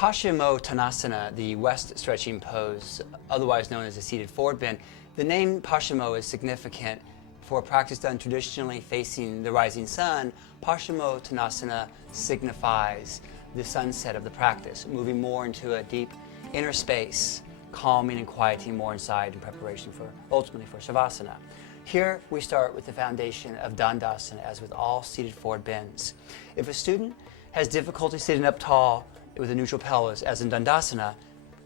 Paschimottanasana, the west stretching pose, otherwise known as a seated forward bend, the name Paschimo is significant for a practice done traditionally facing the rising sun. Paschimottanasana signifies the sunset of the practice, moving more into a deep inner space, calming and quieting more inside in preparation for, ultimately, for Shavasana. Here we start with the foundation of Dandasana, as with all seated forward bends. If a student has difficulty sitting up tall with a neutral pelvis, as in Dandasana,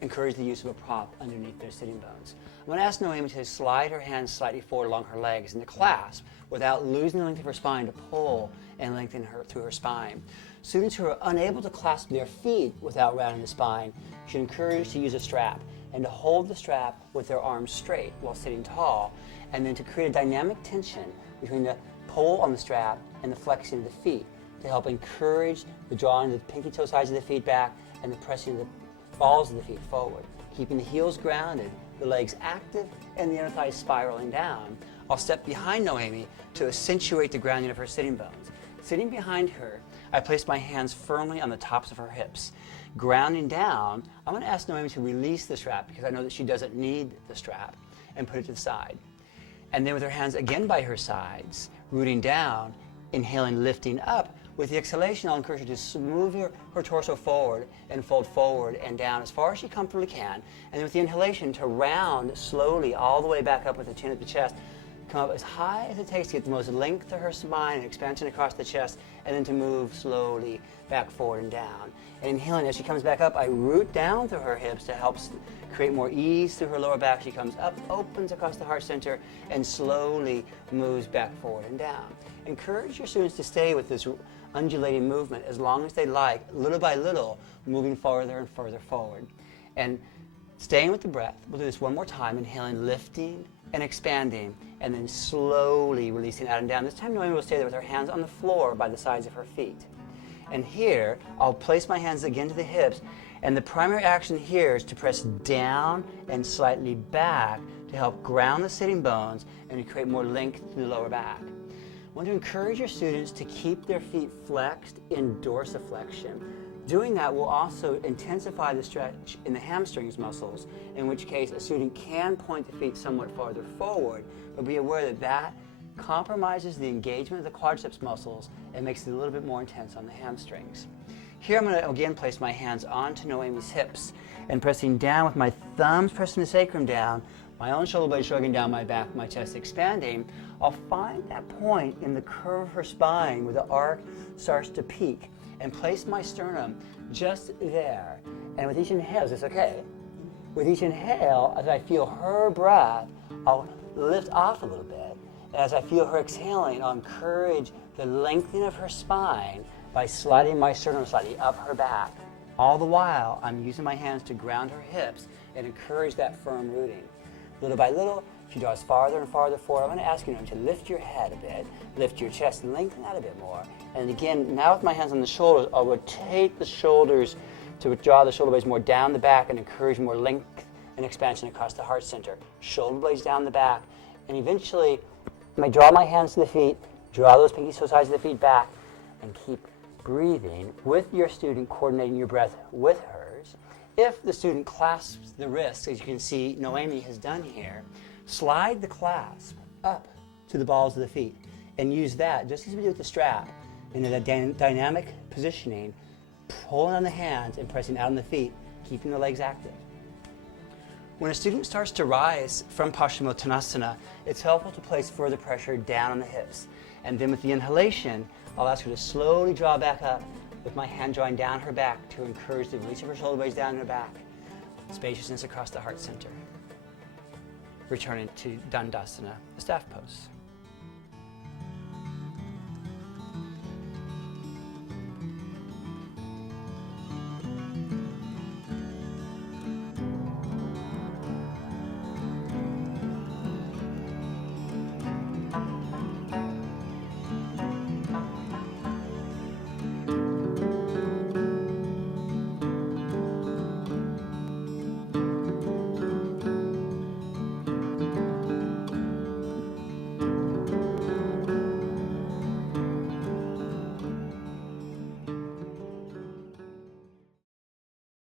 encourage the use of a prop underneath their sitting bones. I'm going to ask Noemi to slide her hands slightly forward along her legs and to clasp without losing the length of her spine, to pull and lengthen her through her spine. Students who are unable to clasp their feet without rounding the spine should encourage to use a strap and to hold the strap with their arms straight while sitting tall, and then to create a dynamic tension between the pull on the strap and the flexing of the feet to help encourage the drawing of the pinky toe sides of the feet back and the pressing of the balls of the feet forward, keeping the heels grounded, the legs active, and the inner thighs spiraling down. I'll step behind Noemi to accentuate the grounding of her sitting bones. Sitting behind her, I place my hands firmly on the tops of her hips. Grounding down, I'm going to ask Noemi to release the strap because I know that she doesn't need the strap, and put it to the side. And then with her hands again by her sides, rooting down, inhaling, lifting up. With the exhalation, I'll encourage her to smooth her torso forward and fold forward and down as far as she comfortably can. And then with the inhalation, to round slowly all the way back up with the chin at the chest. Come up as high as it takes to get the most length to her spine and expansion across the chest, and then to move slowly back forward and down. And inhaling, as she comes back up, I root down through her hips to help create more ease through her lower back. She comes up, opens across the heart center, and slowly moves back forward and down. Encourage your students to stay with this undulating movement as long as they like, little by little, moving farther and further forward. And staying with the breath, we'll do this one more time, inhaling, lifting and expanding, and then slowly releasing out and down. This time Noemi will stay there with her hands on the floor by the sides of her feet. And here, I'll place my hands again to the hips, and the primary action here is to press down and slightly back to help ground the sitting bones and to create more length through the lower back. I want to encourage your students to keep their feet flexed in dorsiflexion. Doing that will also intensify the stretch in the hamstrings muscles, in which case a student can point the feet somewhat farther forward, but be aware that that compromises the engagement of the quadriceps muscles and makes it a little bit more intense on the hamstrings. Here I'm going to again place my hands onto Noemi's hips and pressing down with my thumbs pressing the sacrum down, my own shoulder blades shrugging down my back, my chest expanding. I'll find that point in the curve of her spine where the arc starts to peak and place my sternum just there. And with each inhale, is this okay? With each inhale, as I feel her breath, I'll lift off a little bit. And as I feel her exhaling, I'll encourage the lengthening of her spine by sliding my sternum slightly up her back. All the while, I'm using my hands to ground her hips and encourage that firm rooting. Little by little, she draws farther and farther forward. I'm going to ask you to lift your head a bit, lift your chest, and lengthen out a bit more. And again, now with my hands on the shoulders, I'll rotate the shoulders to draw the shoulder blades more down the back and encourage more length and expansion across the heart center. Shoulder blades down the back, and eventually, I draw my hands to the feet, draw those pinky toe sides of the feet back, and keep breathing with your student, coordinating your breath with hers. If the student clasps the wrists, as you can see Noemi has done here, slide the clasp up to the balls of the feet and use that, just as we do with the strap, in a dynamic positioning, pulling on the hands and pressing out on the feet, keeping the legs active. When a student starts to rise from Paschimottanasana, it's helpful to place further pressure down on the hips. And then with the inhalation, I'll ask her to slowly draw back up with my hand drawing down her back to encourage the release of her shoulder blades down her back, spaciousness across the heart center. Returning to Dandasana, the staff pose.